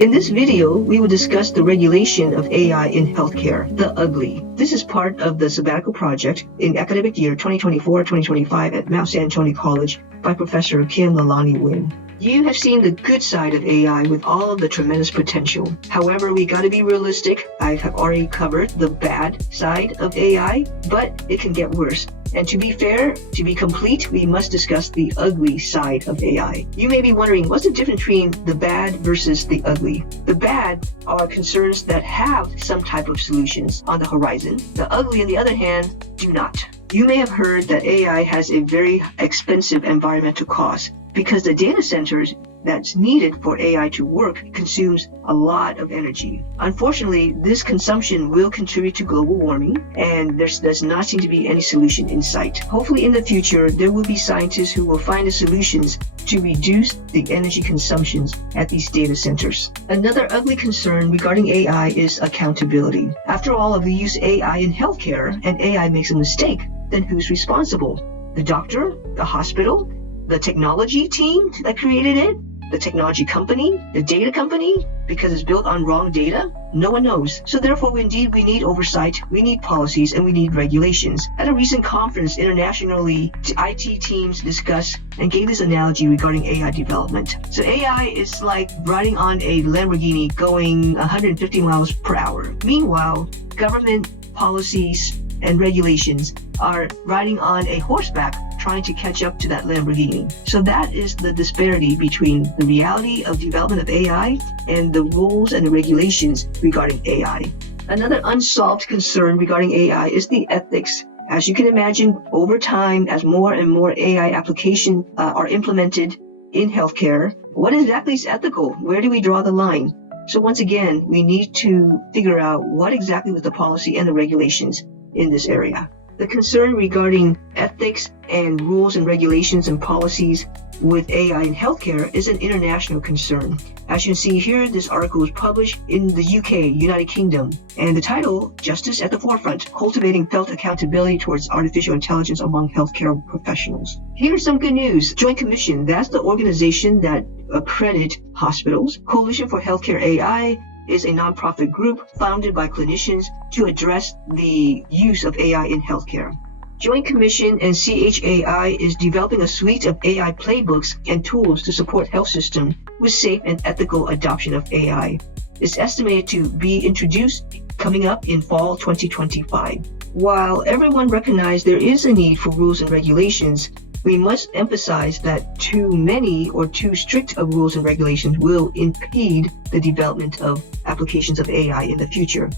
In this video, we will discuss the regulation of AI in healthcare, the UGLI. This is part of the sabbatical project in academic year 2024-2025 at Mount San Antonio College by Professor Kim Lalani Win. You have seen the good side of AI with all of the tremendous potential. However, we gotta be realistic. I have already covered the bad side of AI, but it can get worse. And to be fair, to be complete, we must discuss the ugly side of AI. You may be wondering, what's the difference between the bad versus the ugly? The bad are concerns that have some type of solutions on the horizon. The ugly, on the other hand, do not. You may have heard that AI has a very expensive environmental cost because the data centers that's needed for AI to work consumes a lot of energy. Unfortunately, this consumption will contribute to global warming, and there does not seem to be any solution in sight. Hopefully in the future, there will be scientists who will find the solutions to reduce the energy consumptions at these data centers. Another ugly concern regarding AI is accountability. After all, if we use AI in healthcare and AI makes a mistake, then who's responsible? The doctor? The hospital? The technology team that created it? The technology company? The data company? Because it's built on wrong data? No one knows. So therefore, indeed, we need oversight, we need policies, and we need regulations. At a recent conference internationally, IT teams discussed and gave this analogy regarding AI development. So AI is like riding on a Lamborghini going 150 miles per hour. Meanwhile, government policies and regulations are riding on a horseback trying to catch up to that Lamborghini. So that is the disparity between the reality of development of AI and the rules and the regulations regarding AI. Another unsolved concern regarding AI is the ethics. As you can imagine, over time, as more and more AI applications are implemented in healthcare, what exactly is ethical? Where do we draw the line? So once again, we need to figure out what exactly was the policy and the regulations in this area. The concern regarding ethics and rules and regulations and policies with AI in healthcare is an international concern. As you can see here, this article was published in the UK, United Kingdom, and the title, Justice at the Forefront, Cultivating Felt Accountability Towards Artificial Intelligence Among Healthcare Professionals. Here's some good news. Joint Commission, that's the organization that accredits hospitals. Coalition for Healthcare AI is a nonprofit group founded by clinicians to address the use of AI in healthcare. Joint Commission and CHAI is developing a suite of AI playbooks and tools to support health systems with safe and ethical adoption of AI. It's estimated to be introduced coming up in fall 2025. While everyone recognizes there is a need for rules and regulations, we must emphasize that too many or too strict of rules and regulations will impede the development of applications of AI in the future.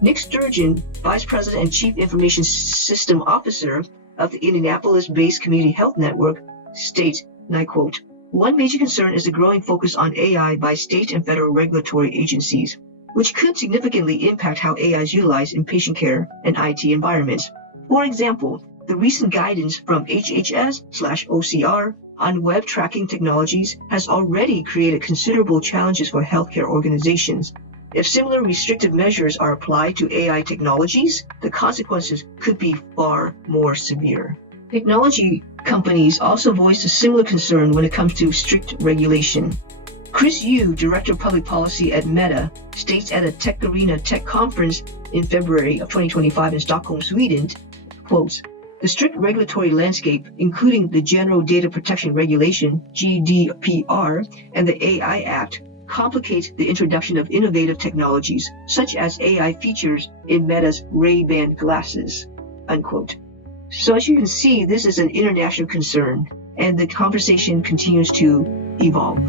Nick Sturgeon, Vice President and Chief Information System Officer of the Indianapolis-based Community Health Network, states, and I quote, "One major concern is the growing focus on AI by state and federal regulatory agencies, which could significantly impact how AI is utilized in patient care and IT environments. For example, the recent guidance from HHS/OCR on web tracking technologies has already created considerable challenges for healthcare organizations. If similar restrictive measures are applied to AI technologies, the consequences could be far more severe." Technology companies also voiced a similar concern when it comes to strict regulation. Chris Yu, Director of Public Policy at Meta, states at a Tech Arena Tech Conference in February of 2025 in Stockholm, Sweden, quotes, "The strict regulatory landscape, including the General Data Protection Regulation, GDPR, and the AI Act, complicates the introduction of innovative technologies, such as AI features in Meta's Ray-Ban glasses," unquote. So as you can see, this is an international concern, and the conversation continues to evolve.